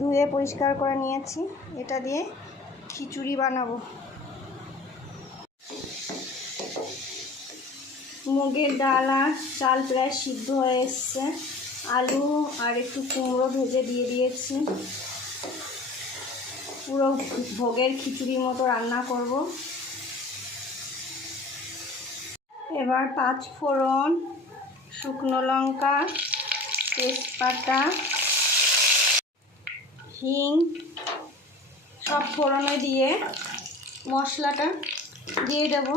ধুয়ে পরিষ্কার করে নিয়েছি। এটা দিয়ে খিচুড়ি বানাবো। মুগের ডাল আর চাল প্রায় সিদ্ধ হয়ে এসছে। আলু আর একটু কুমড়ো ভেজে দিয়ে দিয়েছি। পুরো ভোগের খিচুড়ির মতো রান্না করব। এবার 5 ফোড়ন, শুকনো লঙ্কা, তেজপাতা, হিং সব ফোড়নে দিয়ে মশলাটা দিয়ে দেব।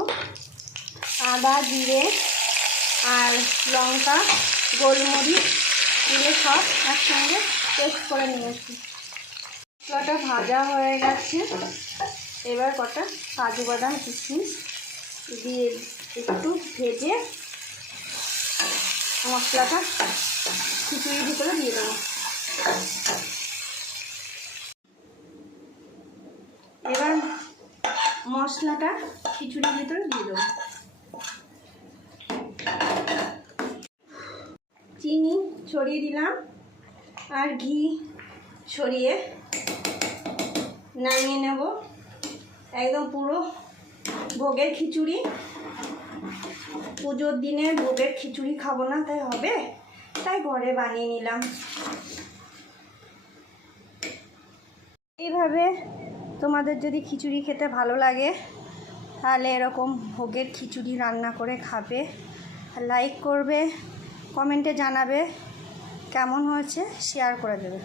আদা, জিরে আর লঙ্কা, গোলমরিচ দিয়ে সব একসঙ্গে পেস্ট করে নিয়েছি। মশলাটা ভাজা হয়ে গেছে। এবার কটা কাজু বাদাম কিশমিশ দিয়ে একটু ভেজে মশলাটা খিচুড়ির ভিতরে দিয়ে দেবো। এবার মশলাটা খিচুড়ির ভিতরে দিয়ে দেবো। চিনি ছড়িয়ে দিলাম আর ঘি ছড়িয়ে নামিয়ে নেব। একদম পুরো ভোগের খিচুড়ি। পুজোর দিনে ভোগের খিচুড়ি খাবো না, তাই হবে, তাই ঘরে বানিয়ে নিলাম। এইভাবে তোমাদের যদি খিচুড়ি খেতে ভালো লাগে তাহলে এরকম ভোগের খিচুড়ি রান্না করে খাবে। লাইক করবে, কমেন্টে জানাবে কেমন হয়েছে, শেয়ার করে দেবে।